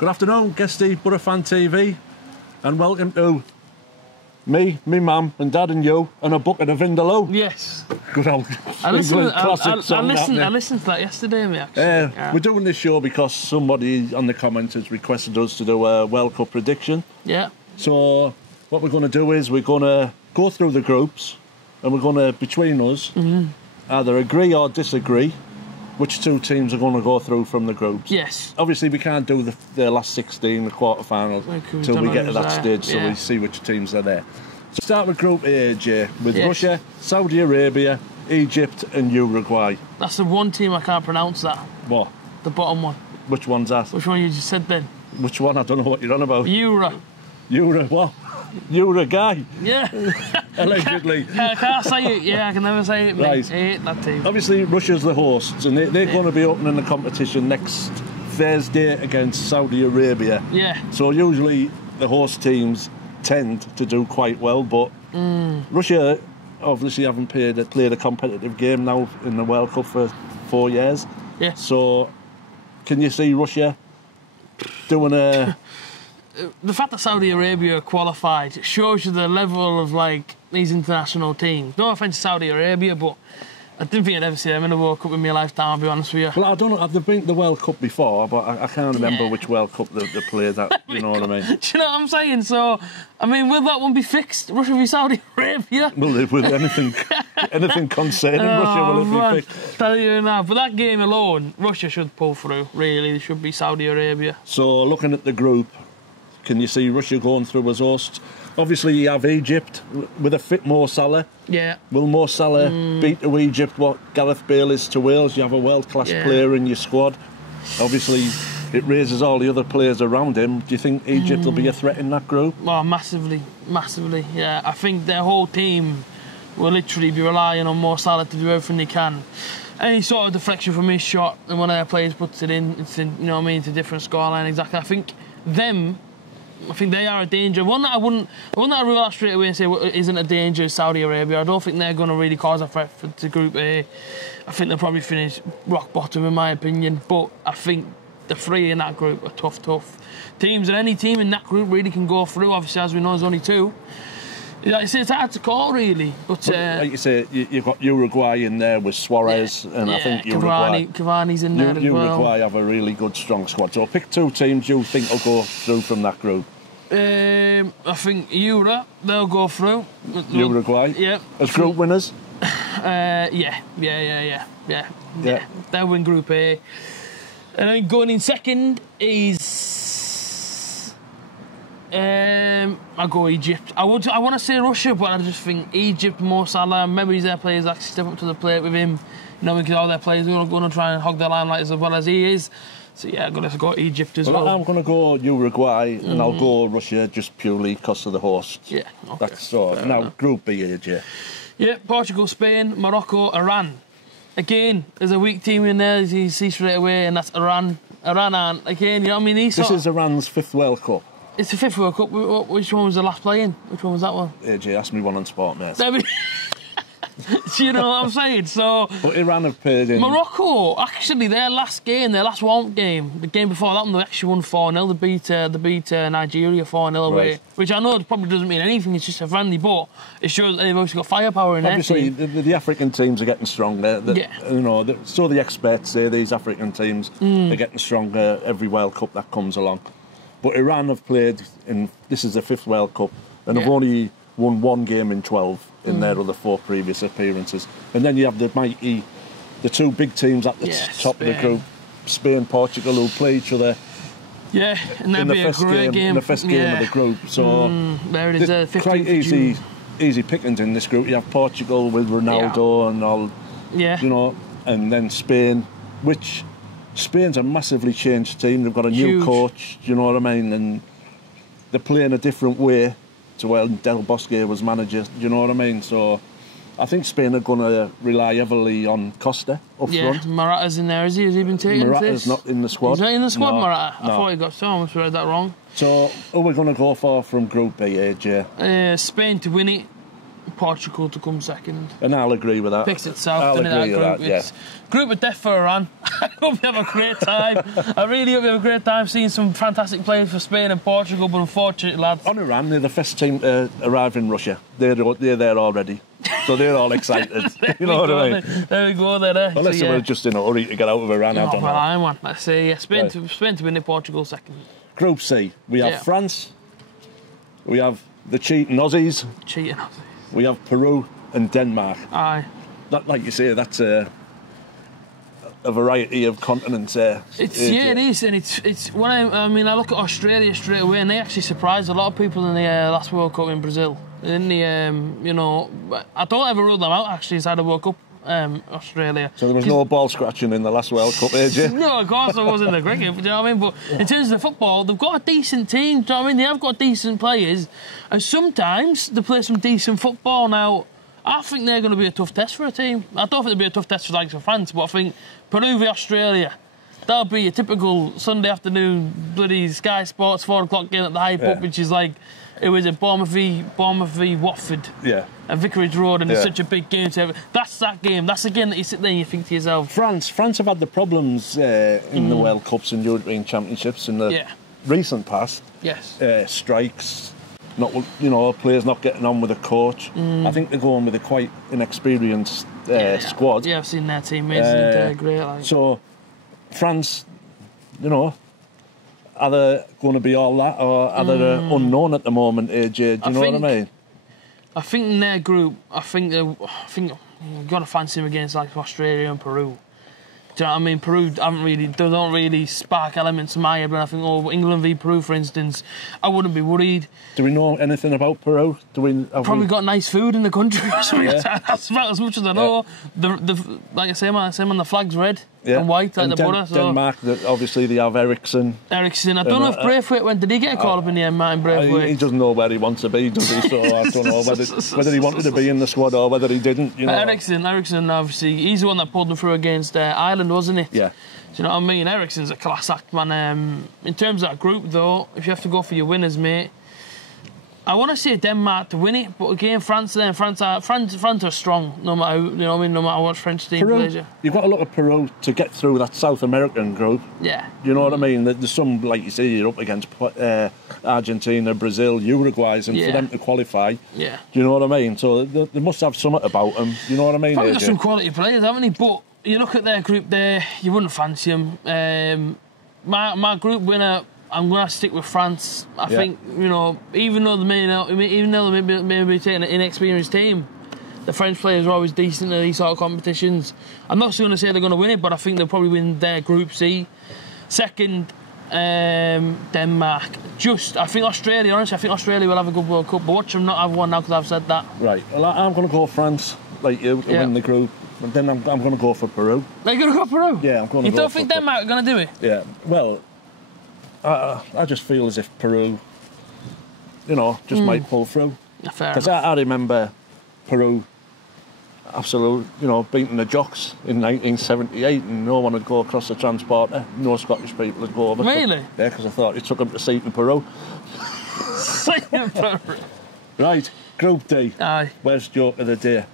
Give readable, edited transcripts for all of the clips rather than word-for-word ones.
Good afternoon, Guesty, Borofantv, and welcome to me, mum, and dad, and you, and a bucket of Vindaloo. Yes. Good old classic song. I listened to that yesterday, mate, actually. Yeah. We're doing this show because somebody on the comments has requested us to do a World Cup prediction. Yeah. So what we're going to do is we're going to go through the groups, and we're going to, between us, either agree or disagree which two teams are going to go through from the groups. Yes. Obviously, we can't do the last 16, the quarterfinals, until we get to that stage, so we see which teams are there. So start with Group A, AJ, with Russia, Saudi Arabia, Egypt and Uruguay. That's the one team I can't pronounce that. What? The bottom one. Which one's that? Which one you just said then? Which one? I don't know what you're on about. What? Uruguay? Yeah. Allegedly. I can't say it. Yeah, I can never say it, mate. Right. I hate that team. Obviously, Russia's the hosts, and they're going to be opening the competition next Thursday against Saudi Arabia. Yeah. So usually the host teams tend to do quite well, but Russia obviously haven't played a competitive game now in the World Cup for 4 years. Yeah. So can you see Russia doing a... The fact that Saudi Arabia qualified shows you the level of, like, these international teams. No offence to Saudi Arabia, but I didn't think I'd ever see them in a World Cup in my lifetime, I'll be honest with you. Well, I don't know, they've been to the World Cup before, but I can't remember which World Cup they played at, you know what I mean? Do you know what I'm saying? So, I mean, will that one be fixed? Russia v Saudi Arabia? Will it, with anything concerning Russia, will it be fixed? Tell you now, but that game alone, Russia should pull through, really. They should be Saudi Arabia. So, looking at the group, can you see Russia going through as hosts? Obviously, you have Egypt with a fit Mo Salah. Yeah. Will Mo Salah beat to Egypt what Gareth Bale is to Wales? You have a world-class player in your squad. Obviously, it raises all the other players around him. Do you think Egypt will be a threat in that group? Oh, massively, massively, yeah. I think their whole team will literally be relying on Mo Salah to do everything they can. Any sort of deflection from his shot, and one of their players puts it in, it's in, you know what I mean, it's a different scoreline, exactly. I think they are a danger. One that I wouldn't rule out straight away and say isn't a danger is Saudi Arabia. I don't think they're going to really cause a threat to Group A. I think they'll probably finish rock bottom in my opinion. But I think the three in that group are tough teams, and any team in that group really can go through. Obviously, as we know, there's only two. Like I say, it's hard to call really. But like you say, you've got Uruguay in there with Suarez, and I think Cavani's in there as well. Uruguay have a really good, strong squad. So pick two teams you think will go through from that group. I think they'll go through. Uruguay? Yeah. As group winners? Yeah. They'll win Group A. And then going in second is... I'll go Egypt. I want to say Russia, but I just think Egypt, Mo Salah, maybe their players actually step up to the plate with him. You know, because all their players are going to try and hog the limelight as well as he is. So yeah, I'm going to go Egypt as well. I'm going to go Uruguay, and I'll go Russia just purely because of the hosts. Yeah, okay. That's so. Now, Group B, AJ. Yeah, Portugal, Spain, Morocco, Iran. Again, there's a weak team in there, as you see straight away, and that's Iran. Iran aren't, again, you know what I mean? This is Iran's 5th World Cup. It's the 5th World Cup. Which one was the last playing? Which one was that one? AJ, ask me one on sport, mate. So you know what I'm saying? So, but Iran have played in... Morocco, actually, their last warm game, the game before that one, they actually won 4-0. They beat Nigeria 4-0 away, which I know probably doesn't mean anything, it's just a friendly, but it shows that they've also got firepower in their team. Obviously, the African teams are getting stronger. You know, so the experts say these African teams are getting stronger every World Cup that comes along. But Iran have played in... This is the 5th World Cup, and have only won one game in 12 in their other 4 previous appearances. And then you have the two big teams at the top of the group, Spain, Portugal, who play each other. Yeah, and that'd be a great game. In the first game of the group. So there it is, quite easy pickings in this group. You have Portugal with Ronaldo and all, you know, and then Spain, which Spain's a massively changed team. They've got a new coach, you know what I mean? And they're playing a different way to when Del Bosque was manager, you know what I mean? So I think Spain are going to rely heavily on Costa up front. Morata's in there, is he? Has he been taken? Morata's not in the squad. He's not in the squad, no, Morata? No. I thought he got so. I must have read that wrong. So who are we going to go for from Group B, AJ? Spain to win it. Portugal to come second. And I'll agree with that. Picks itself, I'll doesn't it, agree that with group? that, yeah. Group of death for Iran. I hope you have a great time. I really hope you have a great time seeing some fantastic players for Spain and Portugal, but unfortunately, lads... On Iran, they're the first team to arrive in Russia. They're there already. So they're all excited. You know what I mean? There we go, there. Unless they were just in a hurry to get out of Iran, I don't know. I am one. Let's say, yeah, Spain to win it, Portugal second. Group C, we have France, we have the cheating Aussies, we have Peru and Denmark. Aye. That, like you say, that's a variety of continents there. It is, and it's when I look at Australia straight away, and they actually surprised a lot of people in the last World Cup in Brazil. In the I don't ever rule them out actually inside the World Cup. Australia. So there was no ball scratching in the last World Cup, AJ? No, of course there wasn't in the cricket, do you know what I mean? But in terms of the football, they've got a decent team, do you know what I mean? They have got decent players, and sometimes they play some decent football. Now, I think they're going to be a tough test for a team. I don't think it'll be a tough test for like France, but I think Peru v Australia, that'll be a typical Sunday afternoon bloody Sky Sports 4 o'clock game at the Hype Up, which is like, it was at Bournemouth v Watford. Yeah. At Vicarage Road, and it's such a big game. That's that game. That's the game that you sit there and you think to yourself... France have had the problems in the World Cups and European Championships in the recent past. Yes. Strikes, players not getting on with a coach. I think they're going with a quite inexperienced squad. Yeah, I've seen their teammates. They're great. Like. So, France, are they going to be all that, or are they unknown at the moment, AJ? Do you know what I mean? I think in their group, I think you've got to fancy them against like Australia and Peru. Do you know what I mean? Peru don't really spark elements in my head, but I think, England v Peru, for instance, I wouldn't be worried. Do we know anything about Peru? Probably got nice food in the country. That's about as much as I know. Like I say, man, the flag's red and white, like the Boro. Denmark, obviously they have Ericsson. I don't know if Braithwaite went. Did he get a call up in the end, Martin Braithwaite? He doesn't know where he wants to be, does he? So I don't know whether he wanted to be in the squad or whether he didn't. Ericsson, obviously, he's the one that pulled them through against Ireland, wasn't he? Yeah. Do you know what I mean? Ericsson's a class act, man. In terms of that group, though, if you have to go for your winners, mate, I want to say Denmark to win it, but again, France are strong, no matter who, no matter what French team plays you. You've got to look at Peru to get through that South American group. Yeah. You know what I mean? There's some, like you say, you're up against Argentina, Brazil, Uruguay's, and for them to qualify. Yeah. Do you know what I mean? So they must have something about them. You know what I mean? Probably got some quality players, haven't they? But you look at their group there, you wouldn't fancy them. My group winner, I'm going to stick with France. I think, even though they may be taking an inexperienced team, the French players are always decent in these sort of competitions. I'm not going to say they're going to win it, but I think they'll probably win their Group C. Second, Denmark. I think Australia, honestly, will have a good World Cup, but watch them not have one now because I've said that. Right, well, I'm going to go France, like you, to win the group. But then I'm going to go for Peru. Are you going to go for Peru? Yeah, I'm going to go for Peru. You don't think Denmark are going to do it? Yeah, well, I just feel as if Peru, just might pull through. Because I remember Peru, absolute, beating the Jocks in 1978, and no one would go across the transporter. No Scottish people would go over. Really? Yeah, because I thought it took them to seat in Peru. Right, Group D. Aye. Where's joke of the day?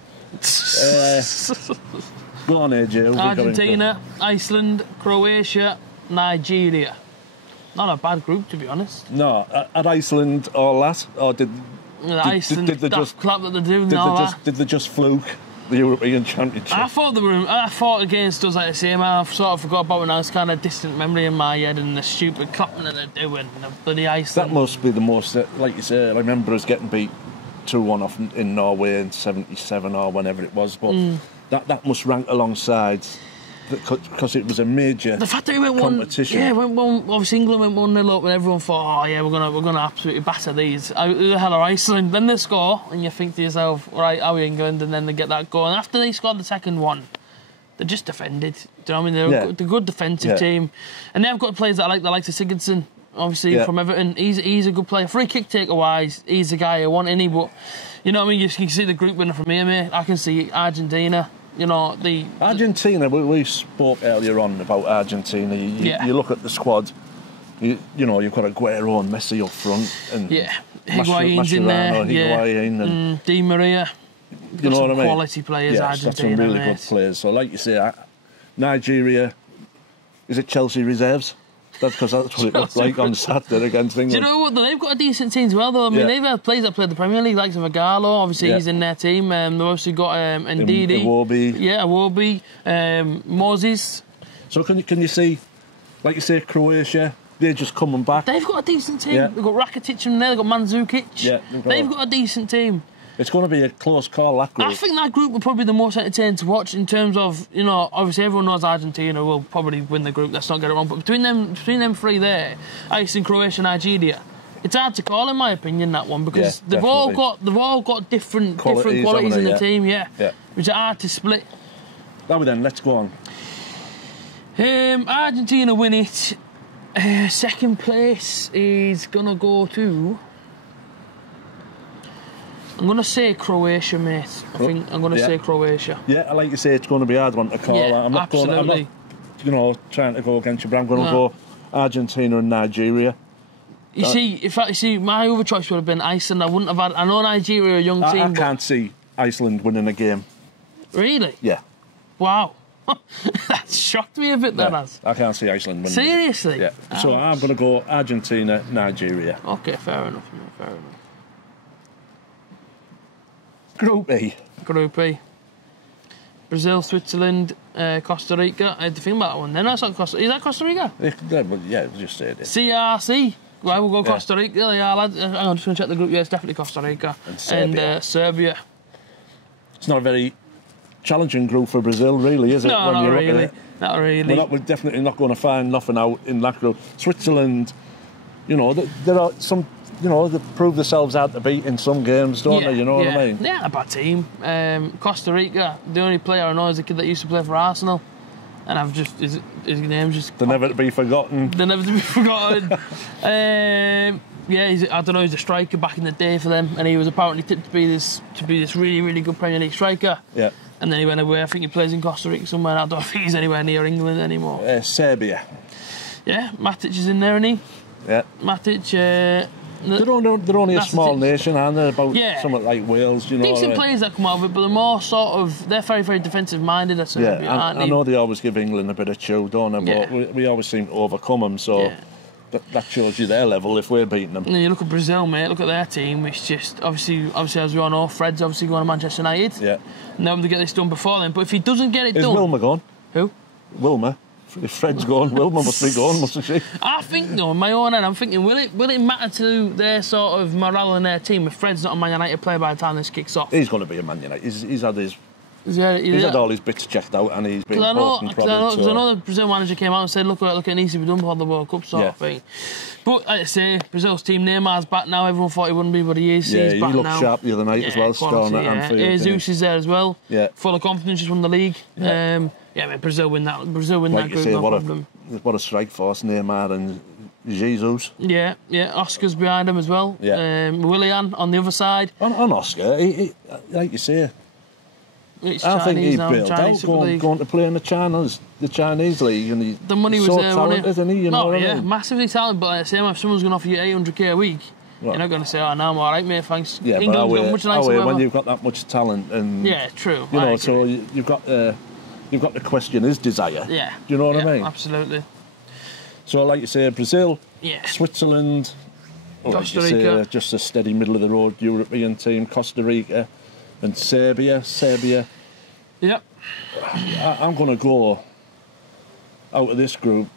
Go on, AJ. Argentina, Iceland, Croatia, Nigeria. Not a bad group, to be honest. No, at Iceland all that, or did they just clap that they're doing? Did they just fluke the European Championship? I thought against us like the same. I sort of forgot about it now. It's kind of distant memory in my head, and the stupid clapping that they're doing. The bloody Iceland. That must be the most, like you say. I remember us getting beat 2-1 off in Norway in '77 or whenever it was, but that must rank alongside. Because it was a major the fact that it went competition. Obviously England went 1-0 up, and everyone thought, we're gonna absolutely batter these. Who the hell are Iceland? Then they score, and you think to yourself, right, are we England? And then they get that goal. And after they scored the second one, they just defended. Do you know what I mean? They're a good defensive team, and they've got players that I like. The likes of Sigurdsson, obviously from Everton. He's a good player. Free kick taker wise, he's the guy I want. But you know what I mean? You can see the group winner from here, mate. I can see Argentina. Argentina, we spoke earlier on about Argentina. You look at the squad, you've got Aguero and Messi up front. And Higuain's in there. And Di Maria. You know what I mean? Quality players, yes, Argentina. That's some really good players. So, like you say, Nigeria, is it Chelsea reserves? That's because that's what it looked like on Saturday against England. Do you know what? They've got a decent team as well, though. I mean, they've had players that played the Premier League, like Zagallo. Obviously, he's in their team. They've also got Ndidi. Iwobi. Yeah, Iwobi. Moses. So can you see, like you say, Croatia? They're just coming back. They've got a decent team. Yeah. They've got Rakitic in there. They've got Mandzukic. Yeah, they've got a decent team. It's going to be a close call, that group. I think that group will probably be the most entertaining to watch in terms of, you know, obviously everyone knows Argentina will probably win the group, let's not get it wrong, but between them three there, Iceland, Croatia, Nigeria, it's hard to call, in my opinion, that one, because they've all got different qualities in the team, which are hard to split. Now then, let's go on. Argentina win it. Second place is gonna go to, I'm going to say Croatia, mate. I think I'm going to say Croatia. Yeah, like you say, it's going to be a hard one to call. Yeah, I'm not absolutely. I'm not, trying to go against you, but I'm going to go Argentina and Nigeria. You see, my other choice would have been Iceland. I wouldn't have had. I know Nigeria are a young team. I can't see Iceland winning a game. Really? Yeah. Wow. That shocked me a bit. Yeah, that has. I can't see Iceland winning. Seriously? Yeah. So I'm going to go Argentina, Nigeria. Okay, fair enough, mate. Fair enough. Group E. Group E. Brazil, Switzerland, Costa Rica. I had to think about that one. Then that's not Costa. Is that Costa Rica? Yeah, just say it. CRC. Well, we'll go Costa Rica. Yeah, lads. Hang on, I'm just going to check the group. Yeah, it's definitely Costa Rica and Serbia. It's not a very challenging group for Brazil, really, is it? No, not really. Not really. We're definitely not going to find nothing out in that group. Switzerland, you know, there are some. You know, they prove themselves out to beat in some games, don't they? You know what I mean? Yeah, a bad team. Costa Rica, the only player I know is a kid that used to play for Arsenal. And I've just, his name's just... They're never to be forgotten. They're never to be forgotten. I don't know, he's a striker back in the day for them. And he was apparently tipped to be this really, really good Premier League striker. Yeah. And then he went away. I think he plays in Costa Rica somewhere. I don't think he's anywhere near England anymore. Serbia. Yeah, Matic is in there, isn't he? Yeah. Matic... They're only a small nation, aren't they? About somewhat like Wales, you know. Decent players that come out of it, but they're more sort of... They're very, very defensive-minded, aren't they? I know they always give England a bit of chew, don't they? But we always seem to overcome them, so that shows you their level if we're beating them. And then you look at Brazil, mate, look at their team, which just... Obviously, as we all know, Fred's obviously going to Manchester United. Yeah. And they're to get this done before then, but if he doesn't get it done... Is Wilma gone? Who? Wilma. If Fred's gone, Wilma must be gone, mustn't she? I think, though, in my own head, I'm thinking, will it matter to their sort of morale in their team if Fred's not a Man United player by the time this kicks off? He's going to be a Man United. He's had his... He's had all his bits checked out and he's been important. Because I know the Brazil manager came out and said, look, it needs to be done before the World Cup sort of thing. But, like I say, Brazil's team, Neymar's back now. Everyone thought he wouldn't be, but he is. Yeah, he's back he looked sharp the other night as well, scoring at Anfield. Jesus is there as well. Yeah. Full of confidence, just won the league. Yeah, mate, Brazil win that group, no problem. What a strike force, Neymar and Jesus. Yeah, Oscar's behind him as well. Yeah. Willian on the other side. On Oscar, he, like you say, I think he built out going to play in the Chinese league, and the money was so there, talented, isn't he? You know what I mean? Massively talented. But if someone's going to offer you 800k a week, you're not going to say, "Oh, no, I'm all right, mate, thanks." Yeah, England's got much nicer weather. When you've got that much talent, and true. You know, so you've got to question his desire. Yeah. Do you know what I mean? Absolutely. So, like you say, Brazil, Switzerland, Costa Rica, just a steady middle of the road European team. Costa Rica and Serbia. Yep. I'm going to go out of this group,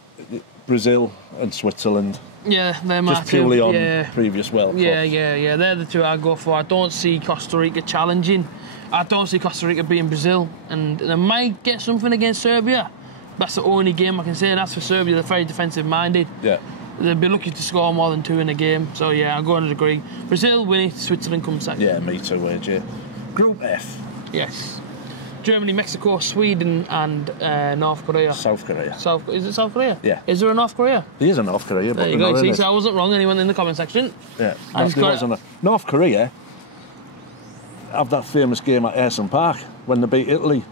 Brazil and Switzerland. Yeah, they're my just purely on previous World Cup. Yeah. They're the two I go for. I don't see Costa Rica challenging. I don't see Costa Rica beating Brazil, and they might get something against Serbia. That's the only game I can say. That's for Serbia. They're very defensive-minded. Yeah. They'll be lucky to score more than 2 in a game. So yeah, I'm going to agree. Brazil win it. Switzerland comes second. Yeah, me too, AJ. Group F. Yes. Germany, Mexico, Sweden, and North Korea. South Korea. Is it South Korea? Yeah. Is there a North Korea? There is a North Korea, but there you go. See, so I wasn't wrong. Anyone in the comment section? Yeah. North Korea have that famous game at Ayers Park when they beat Italy.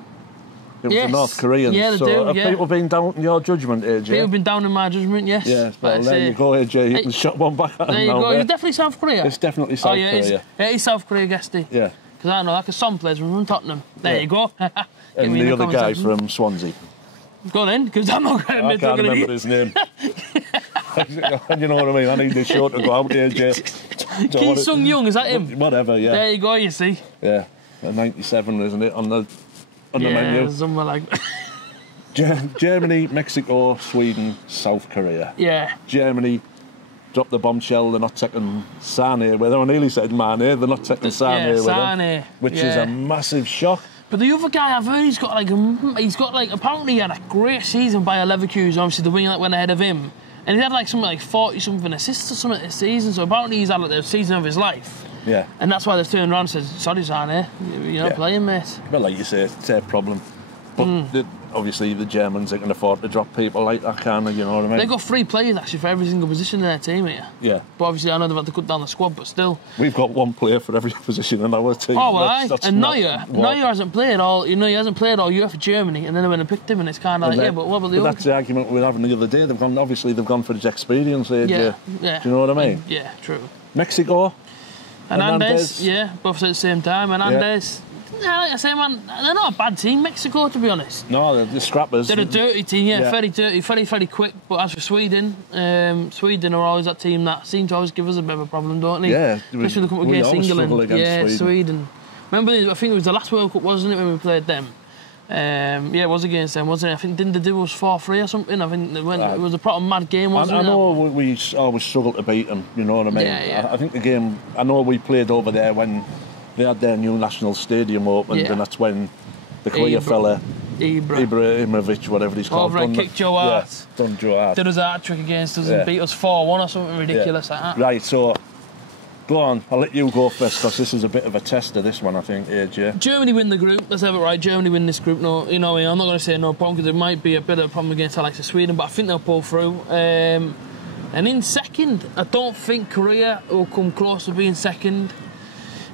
It was the North Koreans. Yeah, they do. Have people been down in your judgment, AJ? People have been down in my judgment, yes. Yeah, well, there you go, AJ. You can shot one back at them. There you go. It's definitely South Korea. It's definitely South Korea. It is South Korea, Guesty. Yeah. Because I know, like a Son plays from Tottenham. There you go. And the other guy from Swansea. Go then, because I'm not going to I can't remember his name. You know what I mean? I need this show to go out here, Jay. Ki Sung Young, is that him? Whatever, yeah. There you go, you see. Yeah, a 97, isn't it, on the menu? Yeah, somewhere like that. Germany, Mexico, Sweden, South Korea. Yeah. Germany dropped the bombshell. They're not taking Sane with them. I nearly said Mane. They're not taking Sane with them, which is a massive shock. But the other guy, I've heard he's got like apparently he had a great season by Leverkusen. Obviously the winger that went ahead of him, and he had like something like 40-something assists or something this season. So apparently he's had like the season of his life. Yeah. And that's why they've turned around and said, "Sorry, Sane, you're not playing, mate." Well, like you say, it's their problem. But obviously the Germans can afford to drop people like that, can't they? You know what I mean? They've got 3 players actually for every single position in their team here. Yeah. But obviously I know they've had to cut down the squad, but still. We've got 1 player for every position in our team. Oh, well, and Neuer hasn't played all. You know, he hasn't played all year for Germany, and then they went and picked him, and it's kind of like, but what about the other? That's the argument we were having the other day. They've gone for his experience. Yeah. Do you know what I mean? Yeah, true. Mexico. Hernandez, both at the same time. Hernandez. Yeah, like I say, man, they're not a bad team, Mexico, to be honest. No, they're the scrappers. They're a dirty team, very dirty, very quick. But as for Sweden, Sweden are always that team that seem to always give us a bit of a problem, don't they? Yeah. Especially when they come up against England. Sweden. Remember, I think it was the last World Cup, wasn't it, when we played them? It was against them, wasn't it? I think didn't they do us 4-3 or something? I think it was a proper mad game, wasn't it? I know we always struggled to beat them, you know what I mean? I think the game, I know we played over there when they had their new national stadium opened, and that's when the clear fella, Ibrahimovic, whatever he's called, kicked Joe Hart. Done Joe Hart. Did us a hat-trick against us and beat us 4-1 or something ridiculous like that. Right, so go on, I'll let you go first, because this is a bit of a tester, this one, I think, AJ. Germany win the group, let's have it right. Germany win this group. No, you know, I'm not going to say no problem, because there might be a bit of a problem against Alex of Sweden, but I think they'll pull through. And in second, I don't think Korea will come close to being second.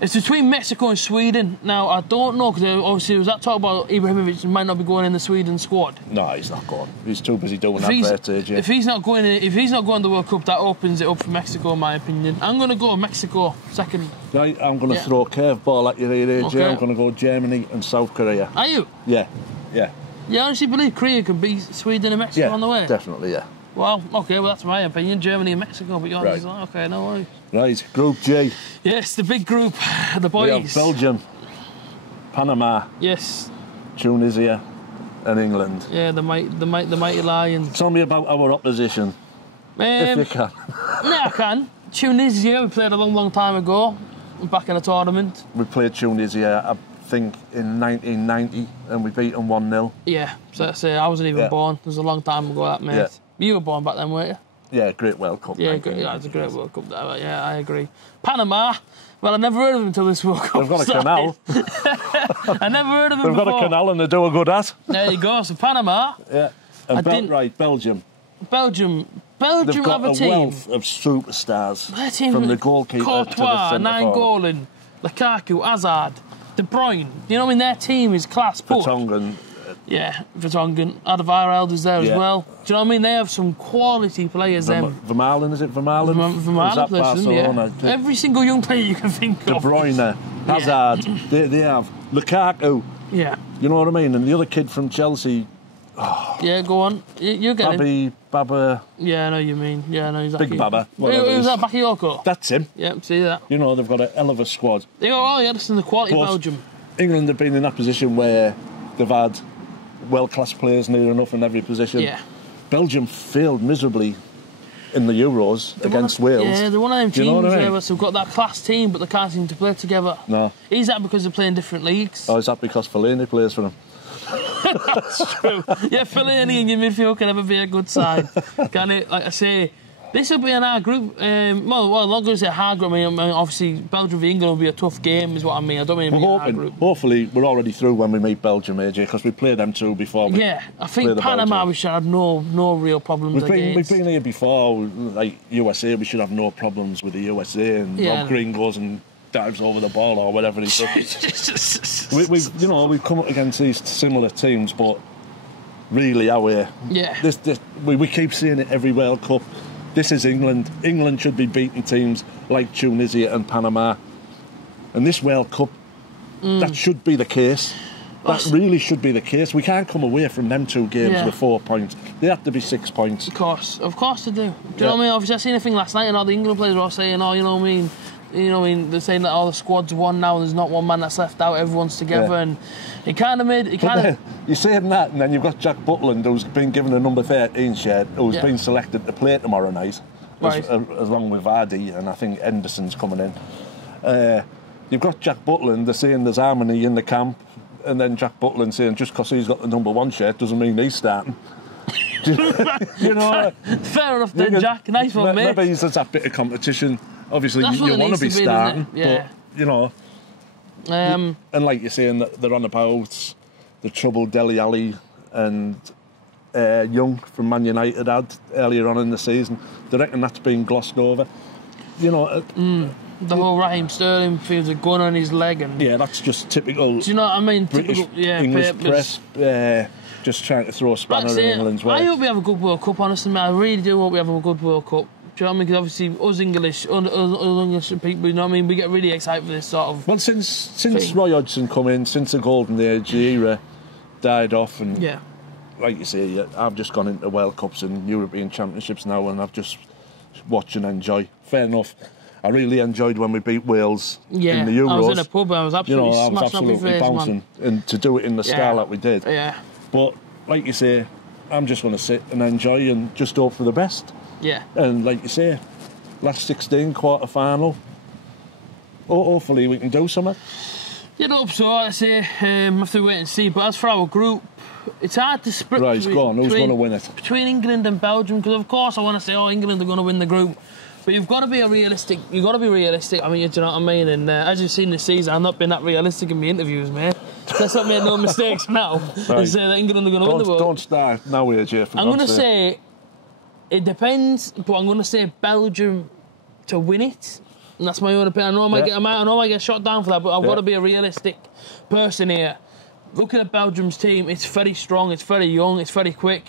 It's between Mexico and Sweden. Now, I don't know, because obviously there was that talk about Ibrahimovic might not be going in the Sweden squad. No, he's not going. He's too busy doing that, AJ. If he's not going to the World Cup, that opens it up for Mexico, in my opinion. I'm going to go Mexico second. Right, I'm going to throw a curveball at you here, AJ. Okay. I'm going to go Germany and South Korea. Are you? Yeah. You honestly believe Korea could beat Sweden and Mexico on the way? Definitely, yeah. Well, okay, that's my opinion. Germany and Mexico, but yours is like, okay, no worries. Right, Group G. Yes, the big group, the boys. We have Belgium, Panama. Yes. Tunisia and England. Yeah, the mighty Lions. Tell me about our opposition, if you can. Yeah, I can. Tunisia, we played a long time ago, back in a tournament. We played Tunisia, I think, in 1990, and we beat them 1-0. Yeah, so I wasn't even born. It was a long time ago, that, mate. Yeah. You were born back then, weren't you? Yeah, great World Cup. Yeah, it was a great World Cup. Yeah, I agree. Panama, well, I never heard of them until this World Cup. They've got a canal. I never heard of them before. They've got a canal and they do a good at. There you go, so Panama. Yeah, and Belgium. Belgium They've got have a team. Wealth of superstars. From the goalkeeper Courtois, to the centre forward. Nainggolan, Lukaku, Hazard, De Bruyne. You know what I mean? Their team is class. Vertonghen. Yeah, Vertonghen. Alderweireld is there as well. Do you know what I mean? They have some quality players. Vermaelen, is it Vermaelen? Vermaelen plays them, yeah. Every single young player you can think of. De Bruyne, Hazard, they have. Lukaku. Yeah. You know what I mean? And the other kid from Chelsea. Oh, yeah, go on. You're getting Baba. Yeah, I know what you mean. Yeah, I know exactly. Big Baba. Who's that, Bakayoko? That's him. Yeah, see that. You know, they've got a hell of a squad. They go, oh yeah, that's in the quality of Belgium. England have been in that position where they've had world-class players near enough in every position. Yeah. Belgium failed miserably in the Euros against Wales. Yeah, they're one of them teams who've got that class team, but they can't seem to play together. No. Is that because they're playing different leagues? Or is that because Fellaini plays for them? That's true. Yeah, Fellaini in your midfield can never be a good side, can it? Like I say, this will be an hard group. I'm not going to say hard group. I mean, obviously, Belgium v England will be a tough game, is what I mean. I don't mean a hard group. Hopefully, we're already through when we meet Belgium, AJ, because we played them too before. I think Panama we should have no real problems We've been here before, like USA, we should have no problems with the USA, and Rob Green goes and dives over the ball or whatever he does. We've come up against these similar teams, but really, we keep seeing it every World Cup. This is England. England should be beating teams like Tunisia and Panama. And this World Cup, that should be the case. That really should be the case. We can't come away from them 2 games with 4 points. They have to be 6 points. Of course they do. Do you know what I mean? Obviously, I seen a thing last night, and all the England players were all saying, "Oh, you know what I mean? You know what I mean? They're saying that all the squad's won now. There's not one man that's left out. Everyone's together." And it kind of made You're saying that, and then you've got Jack Butland, who's been given a number 13 shirt, who's been selected to play tomorrow night, along with Vardy, and I think Henderson's coming in. You've got Jack Butland. They're saying there's harmony in the camp. And then Jack Butland saying just because he's got the number 1 shirt doesn't mean he's starting. You know, fair enough then, Jack. Nice one, mate. Maybe there's that bit of competition. Obviously, you want to be starting, but you know. And like you're saying, that they're on about the trouble Dele Alli and Young from Man United had earlier on in the season. They reckon that's been glossed over. You know. The whole Raheem Sterling feels a gun on his leg, and that's just typical. Do you know what I mean? British, typical, English press, just trying to throw a spanner in England's way. I hope we have a good World Cup, honestly, mate. I really do hope we have a good World Cup. Do you know what I mean? Because obviously, us English people, you know what I mean? We get really excited for this sort of. Well, since Roy Hodgson come in, since the golden age era died off, and like you say, I've just gone into World Cups and European Championships now, and I've just watched and enjoy. Fair enough. I really enjoyed when we beat Wales in the Euros. I was in a pub and I was absolutely bouncing, and to do it in the style that we did. Yeah. But like you say, I'm just going to sit and enjoy and just hope for the best. Yeah. And like you say, last 16 quarter final. Hopefully we can do something. You'd hope so. I say have to wait and see. But as for our group, it's hard to split. Right, go on. Who's going to win it? Between England and Belgium, because of course I want to say, England are going to win the group. But you've got to be realistic. You've got to be realistic. I mean, do you know what I mean? And as you've seen this season, I've not been that realistic in my interviews, mate. Let's not make no mistakes now. And say that England are going to win the world. Don't start now, AJ. I'm going to say it depends, but I'm going to say Belgium to win it. And that's my own opinion. I know I might get shot down for that, but I've got to be a realistic person here. Looking at Belgium's team, it's very strong, it's very young, it's very quick,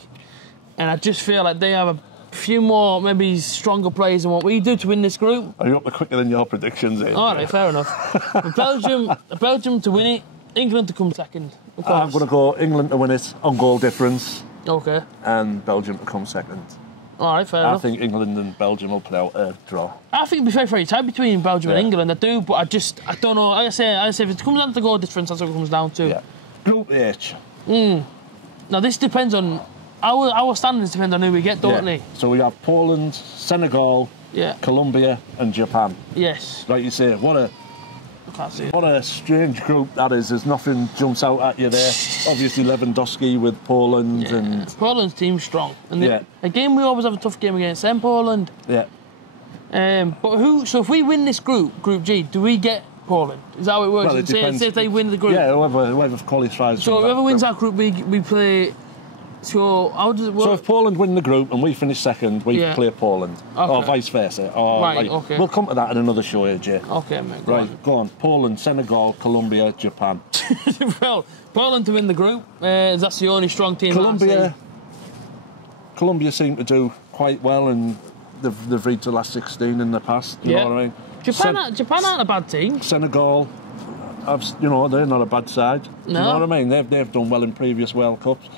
and I just feel like they have a few more, maybe stronger players than what we do to win this group. I hope they're quicker than your predictions, eh? All right, fair enough. Belgium to win it, England to come second. I'm going to go England to win it on goal difference. Okay. And Belgium to come second. All right, fair enough. I think England and Belgium will play out a draw. I think it'll be very, very tight between Belgium and England. I do, but I don't know. Like I say, if it comes down to goal difference, that's what it comes down to. Yeah. Group H. Now this depends on our standards. Depend on who we get, don't they? So we have Poland, Senegal, Colombia, and Japan. Yes. Like you say, what a strange group that is. There's nothing jumps out at you there. Obviously Lewandowski with Poland and Poland's team's strong. And again, we always have a tough game against them, Poland. Yeah. But so if we win this group, Group G, do we get Poland? Is that how it works? Well, it depends. Say if they win the group. Yeah, whoever qualifies. So whoever wins that group, we play. So how does it work? So if Poland win the group and we finish second, we play Poland, or vice versa. Okay. We'll come to that in another show, AJ. Okay, mate. Go on. Poland, Senegal, Colombia, Japan. Well, Poland to win the group. That's the only strong team. Colombia seem to do quite well, and they've reached the last 16 in the past. You know what I mean? Japan aren't a bad team. Senegal, they're not a bad side. No. You know what I mean? They've done well in previous World Cups.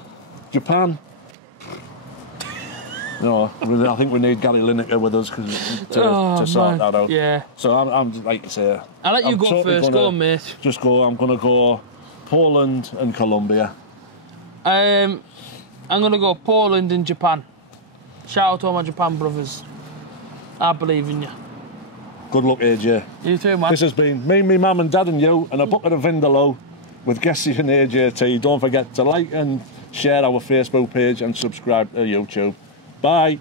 Japan, I think we need Gary Lineker with us to sort that out. Yeah. So I'm like you say. I'll let you go first. Go on, mate. Just go. I'm going to go Poland and Colombia. I'm going to go Poland and Japan. Shout out to all my Japan brothers. I believe in you. Good luck, AJ. You too, man. This has been me, mum and dad and you, and a bucket of Vindaloo with Guesty and A.J.T. Don't forget to like and share our Facebook page and subscribe to YouTube. Bye.